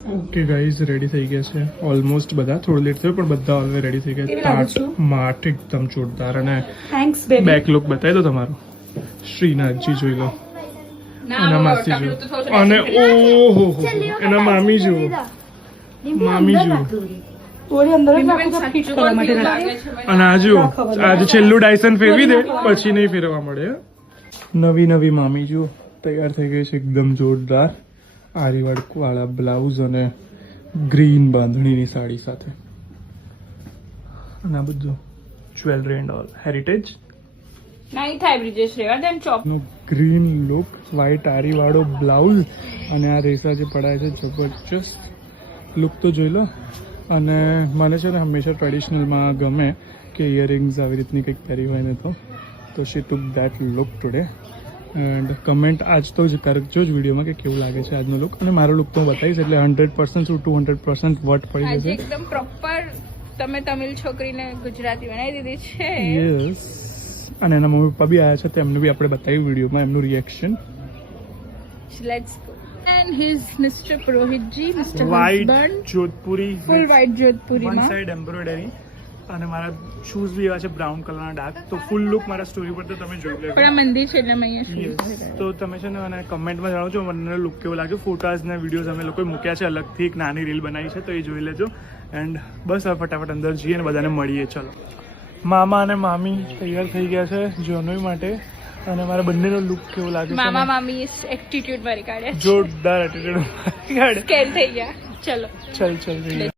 Okay guys ready થઈ ગયા છે ઓલમોસ્ટ બધા, થોડું લેટ થયું પણ બધા ઓલવે રેડી થઈ ગયા. માટ એકદમ જોરદાર. અને બેક લુક બતાવી દો તમારો. શ્રીનાથજી જોઈ લો, એના માસી જુઓ, અને ઓહો એના મામી જુઓ, મામી જુઓ, અને આ જુઓ આજે છેલ્લું ડાયસન ફેરવી દે પછી નહીં ફેરવા મળે. નવી નવી મામી જુઓ તૈયાર થઈ ગઈ છે એકદમ જોરદાર આરીવર્ક વાળા બ્લાઉઝ અને ગ્રીન બાંધણીની સાડી સાથે. અને આ બધું જ્વેલરી એન્ડ ઓલ હેરિટેજ. નહીં થાય બ્રિજેશ રેવા દેન ચોપ નો ગ્રીન લુક, વ્હાઈટ આરી વાળો બ્લાઉઝ અને આ રેસા જે પડાય છે જબરજસ્ત લુક તો જોઈ લો. અને મને છે ને હંમેશા ટ્રેડિશનલમાં ગમે કે ઇયરિંગ્સ આવી રીતની કંઈક પહેરી હોય ને તો she took that look today. And comment આજ તો જ કરજો જ વિડીયોમાં કે કેવું લાગે છે આજનો લુક. અને મારો લુક તો હું બતાવીશ એટલે 100% શું 200% વટ પડી આજે જશે. એકદમ પ્રોપર તમે તમિલ છોકરીને ગુજરાતી બનાવી દીધી છે. યસ. અને એના મમ્મી પપ્પા બી આવ્યા છે તો એમને બી આપણે બતાવ્યું વિડીયોમાં એમનું reaction. Let's go. And his mister Purohitji, mister white husband, Jodhpuri, full white one જોધપુરીમાં. Side embroidery. અને મારા શૂઝ બી એવા છે બ્રાઉન કલરના ડાર્ક. તો ફૂલ લુક મારા સ્ટોરી પર તો તમે જોઈ લેજો. પણ આ મંદિર છે એટલે મેં અહીંયા Yes. શૂઝ તો તમે છે ને મને કમેન્ટમાં જણાવજો મને લુક કેવો લાગ્યો. ફોટોઝ ને વિડીયોઝ અમે લોકોએ મૂક્યા છે અલગથી, એક નાની રીલ બનાવી છે તો એ જોઈ લેજો. એન્ડ બસ હવે ફટાફટ અંદર જઈએ અને બધાને મળીએ. ચલો. મામા અને મામી તૈયાર થઈ ગયા છે જોનોઈ માટે. અને મારા બંનેનો લુક કેવો લાગે છે? મામા મામી એટીટ્યુડ મારી કાઢે, જોરદાર એટીટ્યુડ કાઢે. સ્કેન થઈ ગયા. ચલો ચલ જઈએ.